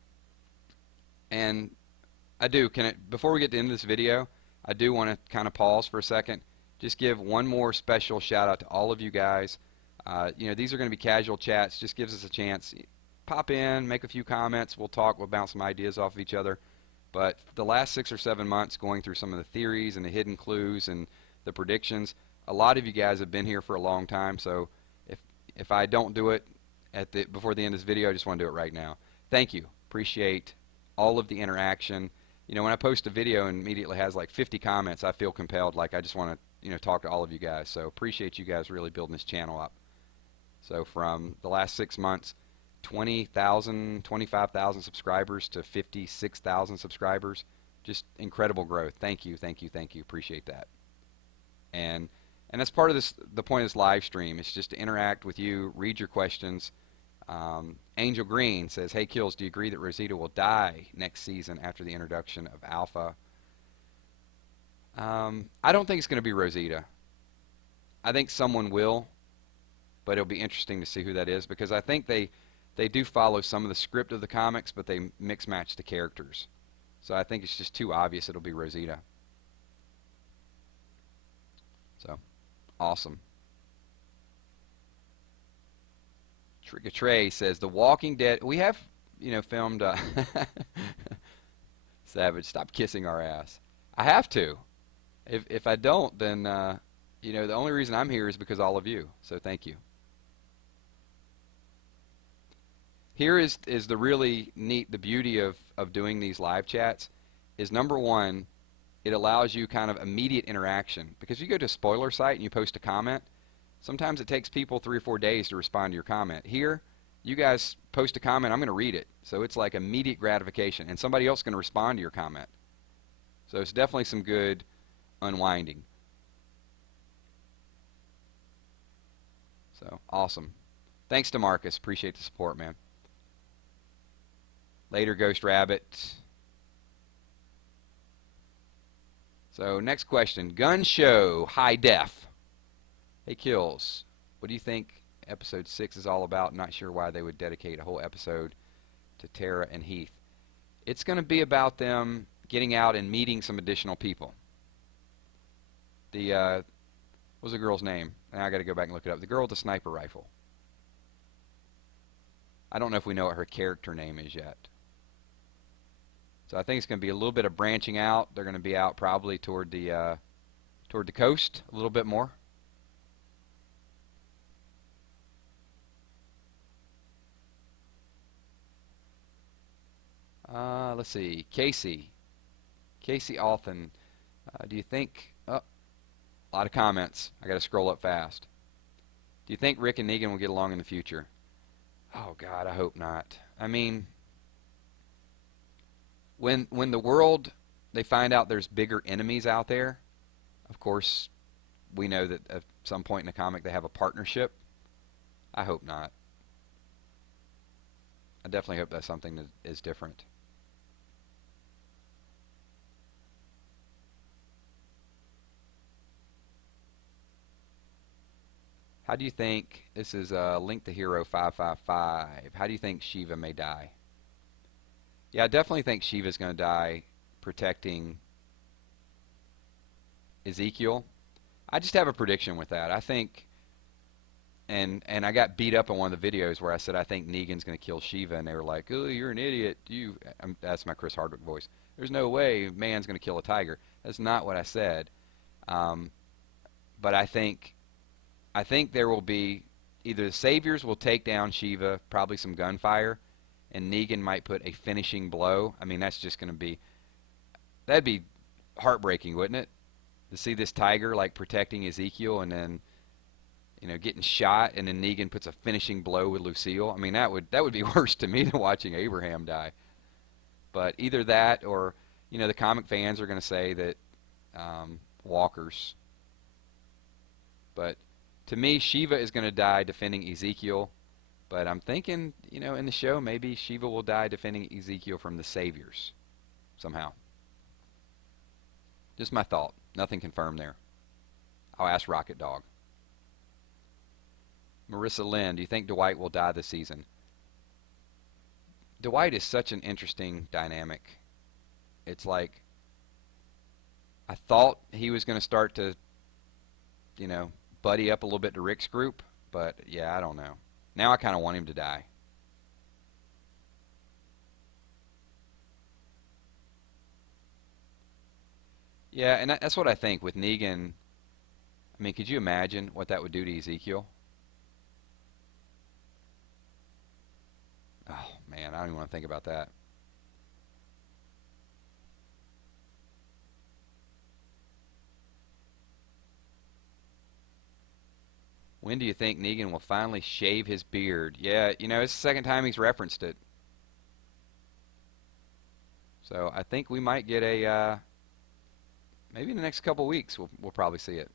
and I do, before we get to the end of this video, I do want to kind of pause for a second. Just give one more special shout out to all of you guys. These are going to be casual chats. Just gives us a chance. Pop in, make a few comments. We'll talk. We'll bounce some ideas off of each other. But the last 6 or 7 months, going through some of the theories and the hidden clues and the predictions, a lot of you guys have been here for a long time. So if I don't do it before the end of this video, I just want to do it right now. Thank you. Appreciate all of the interaction. When I post a video and immediately has like 50 comments, I feel compelled. Like I just want to talk to all of you guys. So appreciate you guys really building this channel up. So from the last 6 months, 20,000, 25,000 subscribers to 56,000 subscribers. Just incredible growth. Thank you, thank you, thank you. Appreciate that. And that's part of this. The point of this live stream is just to interact with you, read your questions. Angel Green says, "Hey Kills, do you agree that Rosita will die next season after the introduction of Alpha?" I don't think it's going to be Rosita. I think someone will, but it'll be interesting to see who that is because I think they do follow some of the script of the comics, but they mix match the characters. So I think it's just too obvious it'll be Rosita. So, awesome. Trey says, The Walking Dead, we have, filmed, Savage, stop kissing our ass. I have to. If I don't, then, the only reason I'm here is because all of you. So thank you. Here is the really neat, the beauty of doing these live chats is number one, it allows you kind of immediate interaction. Because you go to a spoiler site and you post a comment, sometimes it takes people 3 or 4 days to respond to your comment. Here, you guys post a comment, I'm going to read it. So it's like immediate gratification. And somebody else is going to respond to your comment. So it's definitely some good unwinding. So, awesome. Thanks to Marcus. Appreciate the support, man. Later, Ghost Rabbit. So, next question. Gun show, high def. Hey, Kills. What do you think episode 6 is all about? Not sure why they would dedicate a whole episode to Tara and Heath. It's going to be about them getting out and meeting some additional people. What was the girl's name? Now I got to go back and look it up. The girl with the sniper rifle. I don't know if we know what her character name is yet. So I think it's going to be a little bit of branching out. They're going to be out probably toward the coast a little bit more. Let's see. Casey Alton. Do you think... Oh, a lot of comments. I got to scroll up fast. Do you think Rick and Negan will get along in the future? Oh, God, I hope not. I mean... When the world, they find out there's bigger enemies out there, of course, we know that at some point in the comic they have a partnership. I hope not. I definitely hope that's something that is different. How do you think, this is Link the Hero 555, how do you think Shiva may die? Yeah, I definitely think Shiva's going to die protecting Ezekiel. I just have a prediction with that. I think, and I got beat up on one of the videos where I said I think Negan's going to kill Shiva, and they were like, "Oh, you're an idiot." That's my Chris Hardwick voice. There's no way man's going to kill a tiger. That's not what I said. Um, but I think there will be either the Saviors will take down Shiva, probably some gunfire, and Negan might put a finishing blow. I mean, that's just going to be, that'd be heartbreaking, wouldn't it? To see this tiger like protecting Ezekiel and then getting shot, and then Negan puts a finishing blow with Lucille. I mean, that would be worse to me than watching Abraham die. But either that, or the comic fans are going to say that walkers. But to me, Shiva is going to die defending Ezekiel. But I'm thinking, in the show, maybe Shiva will die defending Ezekiel from the Saviors somehow. Just my thought. Nothing confirmed there. I'll ask Rocket Dog. Marissa Lynn, do you think Dwight will die this season? Dwight is such an interesting dynamic. It's like, I thought he was going to start to, buddy up a little bit to Rick's group, but yeah, I don't know. Now I kind of want him to die. Yeah, and that's what I think with Negan. I mean, could you imagine what that would do to Ezekiel? Oh, man, I don't even want to think about that. When do you think Negan will finally shave his beard? Yeah, it's the second time he's referenced it. So I think we might get maybe in the next couple weeks we'll probably see it.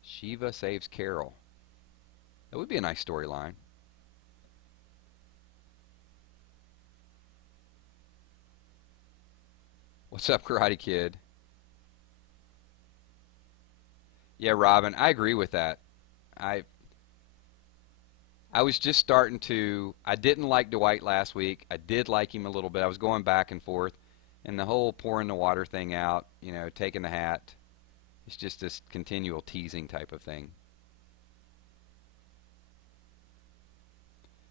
Shiva saves Carol. That would be a nice storyline. What's up, Karate Kid? Yeah, Robin, I agree with that. I I was just starting to. I didn't like Dwight last week. I did like him a little bit. I was going back and forth, and the whole pouring the water thing out, taking the hat. It's just this continual teasing type of thing.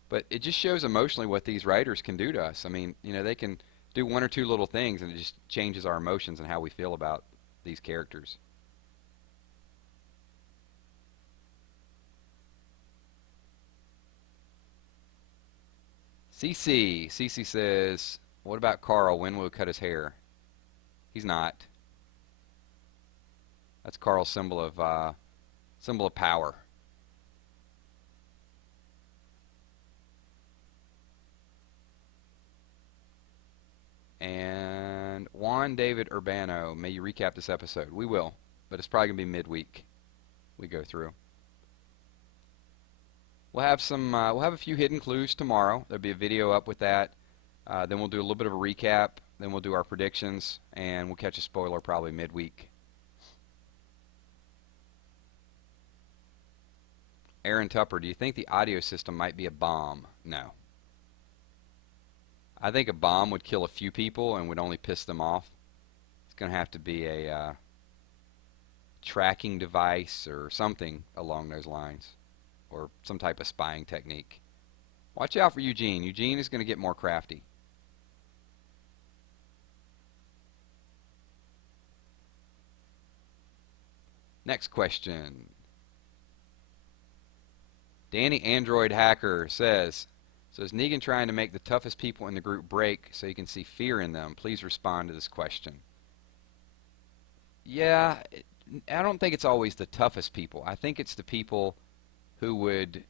But it just shows emotionally what these writers can do to us. I mean, they can do one or two little things, and it just changes our emotions and how we feel about these characters. CC says, "What about Carl? When will he cut his hair?" He's not. That's Carl's symbol of power. And Juan David Urbano, may you recap this episode? We will, but it's probably gonna be midweek. We go through. We'll have some. We'll have a few hidden clues tomorrow. There'll be a video up with that. Then we'll do a little bit of a recap. Then we'll do our predictions, and we'll catch a spoiler probably midweek. Aaron Tupper, do you think the audio system might be a bomb? No. I think a bomb would kill a few people and would only piss them off. It's going to have to be a tracking device or something along those lines, or some type of spying technique. Watch out for Eugene. Eugene is going to get more crafty. Next question. Danny Android Hacker says, "So is Negan trying to make the toughest people in the group break so you can see fear in them? Please respond to this question." Yeah, I don't think it's always the toughest people. I think it's the people who would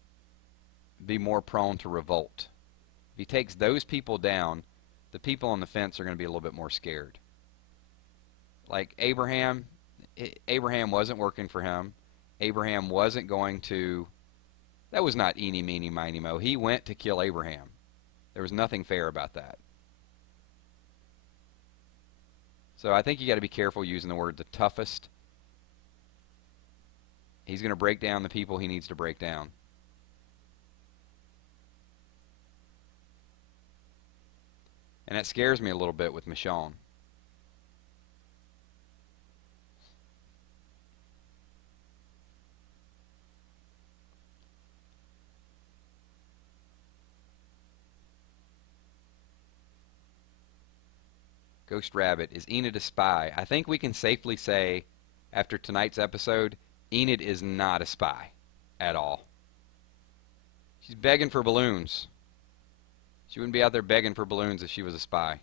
be more prone to revolt. If he takes those people down, the people on the fence are going to be a little bit more scared. Like Abraham, Abraham wasn't working for him. Abraham wasn't going to. That was not eeny, meeny, miny, mo. He went to kill Abraham. There was nothing fair about that. So I think you got to be careful using the word the toughest. He's going to break down the people he needs to break down. And that scares me a little bit with Michonne. Ghost Rabbit, is Enid a spy? I think we can safely say, after tonight's episode, Enid is not a spy at all. She's begging for balloons. She wouldn't be out there begging for balloons if she was a spy.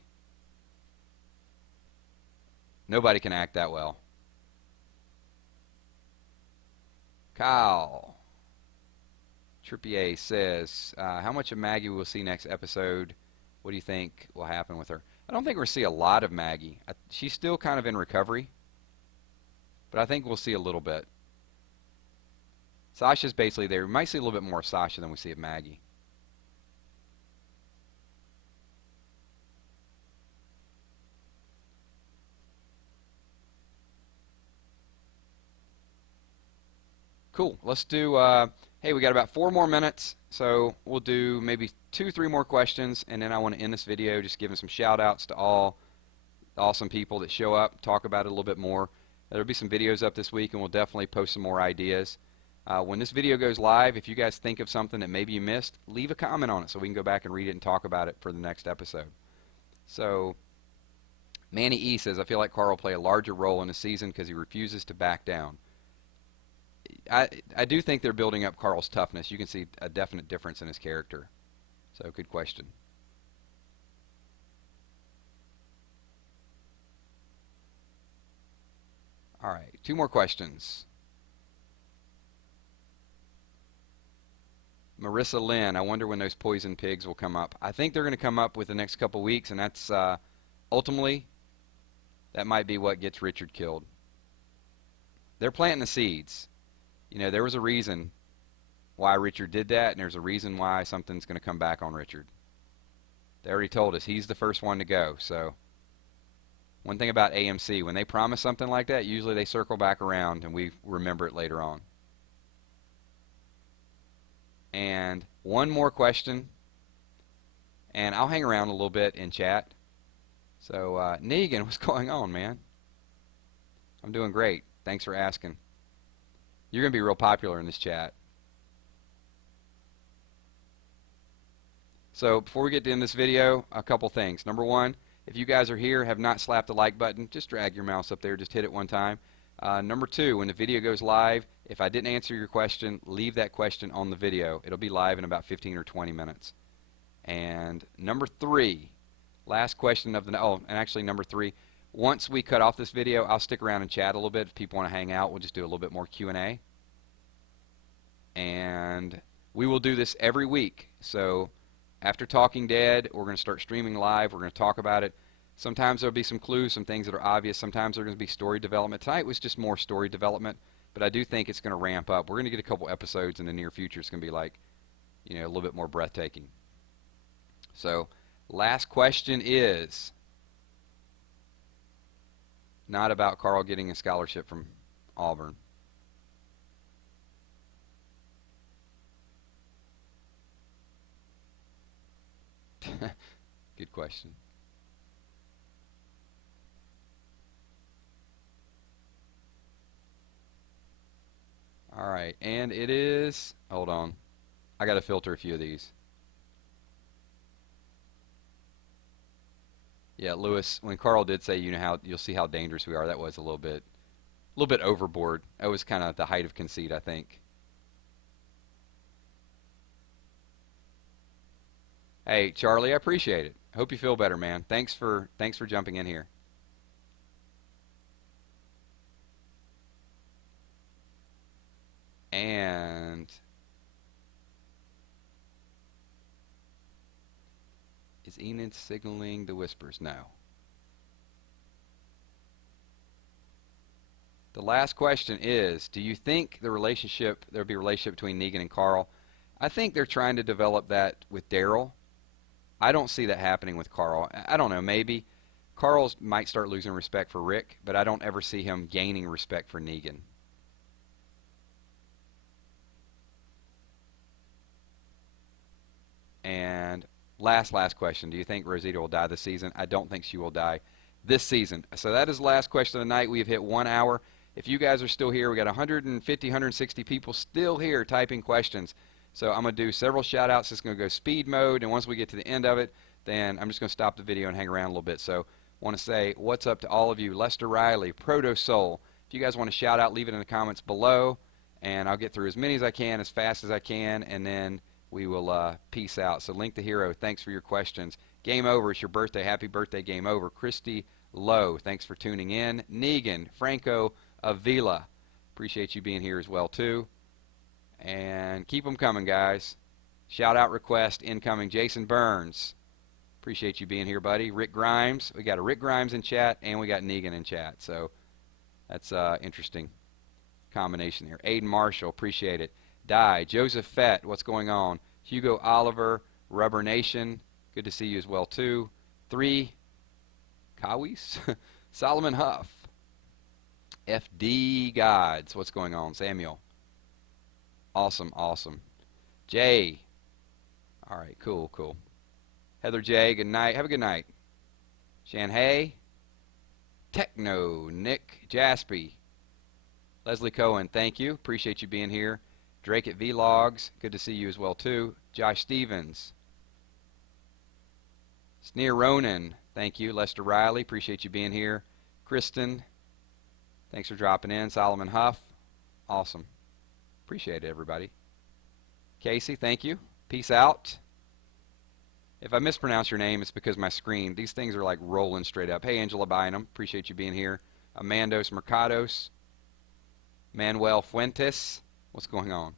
Nobody can act that well. Kyle Trippier says, how much of Maggie we'll see next episode? What do you think will happen with her? I don't think we'll see a lot of Maggie. She's still kind of in recovery, but I think we'll see a little bit. Sasha's basically there. We might see a little bit more of Sasha than we see of Maggie. Cool. Let's do, hey, we got about 4 more minutes, so we'll do maybe 2-3 more questions, and then I want to end this video just giving some shout-outs to all the awesome people that show up, talk about it a little bit more. There'll be some videos up this week, and we'll definitely post some more ideas. When this video goes live, if you guys think of something that maybe you missed, leave a comment on it so we can go back and read it and talk about it for the next episode. So, Manny E says, I feel like Carl will play a larger role in the season because he refuses to back down. I do think they're building up Carl's toughness. You can see a definite difference in his character. So, good question. All right, 2 more questions. Marissa Lynn, I wonder when those poison pigs will come up. I think they're going to come up with the next couple weeks, and that's ultimately, that might be what gets Richard killed. They're planting the seeds. You know, there was a reason why Richard did that, and there's a reason why something's going to come back on Richard. They already told us he's the first one to go. So, one thing about AMC, when they promise something like that, usually they circle back around and we remember it later on. And one more question, and I'll hang around a little bit in chat. So, Negan, what's going on, man? I'm doing great. Thanks for asking. You're going to be real popular in this chat. So before we get to end this video, a couple things. Number one, if you guys are here, have not slapped the like button, just drag your mouse up there, just hit it one time. Number two, when the video goes live, if I didn't answer your question, leave that question on the video. It'll be live in about 15 or 20 minutes. And number three, last question of the, oh, and actually number three, once we cut off this video, I'll stick around and chat a little bit. If people want to hang out, we'll just do a little bit more Q&A. And we will do this every week. So after Talking Dead, we're going to start streaming live. We're going to talk about it. Sometimes there'll be some clues, some things that are obvious. Sometimes there's going to be story development. Tonight was just more story development, but I do think it's going to ramp up. We're going to get a couple episodes in the near future. It's going to be like, you know, a little bit more breathtaking. So, last question is not about Carl getting a scholarship from Auburn. Good question. All right, and it is, hold on, I got to filter a few of these. Yeah, Lewis, when Carl did say, you know, how you'll see how dangerous we are, that was a little bit overboard. That was kind of the height of conceit, I think. Hey, Charlie, I appreciate it. I hope you feel better, man. Thanks for jumping in here. And is Enid signaling the whispers? No. The last question is, do you think there'll be a relationship between Negan and Carl? I think they're trying to develop that with Daryl. I don't see that happening with Carl. I don't know, maybe. Carl might start losing respect for Rick, but I don't ever see him gaining respect for Negan. And last question. Do you think Rosita will die this season? I don't think she will die this season. So that is the last question of the night. We've hit 1 hour. If you guys are still here, we got 150, 160 people still here typing questions. So I'm going to do several shout outs. It's going to go speed mode, and once we get to the end of it, then I'm just going to stop the video and hang around a little bit. So I want to say what's up to all of you. Lester Riley, Proto Soul. If you guys want to shout out, leave it in the comments below, and I'll get through as many as I can, as fast as I can, and then we will peace out. So Link the Hero, thanks for your questions. Game Over, it's your birthday. Happy birthday, Game Over. Christy Lowe, thanks for tuning in. Negan, Franco Avila, appreciate you being here as well too. And keep them coming, guys. Shout out request incoming. Jason Burns, appreciate you being here, buddy. Rick Grimes, we got a Rick Grimes in chat, and we got Negan in chat. So that's interesting combination here. Aiden Marshall, appreciate it. Die. Joseph Fett, what's going on? Hugo Oliver, Rubber Nation, good to see you as well too. 3 Kawis, Solomon Huff, FD Gods, what's going on? Samuel, awesome, awesome. Jay, all right, cool, cool. Heather J, good night. Have a good night. Shanhei, Techno, Nick Jaspy, Leslie Cohen, thank you. Appreciate you being here. Drake at Vlogs, good to see you as well too. Josh Stevens, Sneer Ronan, thank you. Lester Riley, appreciate you being here. Kristen, thanks for dropping in. Solomon Huff, awesome. Appreciate it, everybody. Casey, thank you. Peace out. If I mispronounce your name, it's because my screen, these things are like rolling straight up. Hey, Angela Bynum, appreciate you being here. Amandos Mercados, Manuel Fuentes, what's going on?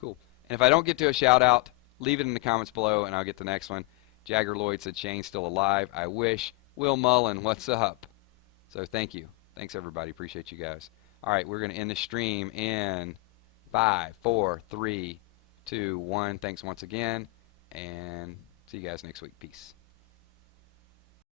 Cool. And if I don't get to a shout out, leave it in the comments below and I'll get the next one. Jagger Lloyd said Shane's still alive. I wish. Will Mullen, what's up? So thank you. Thanks everybody. Appreciate you guys. All right, we're going to end the stream in 5, 4, 3, 2, 1. Thanks once again, and see you guys next week. Peace.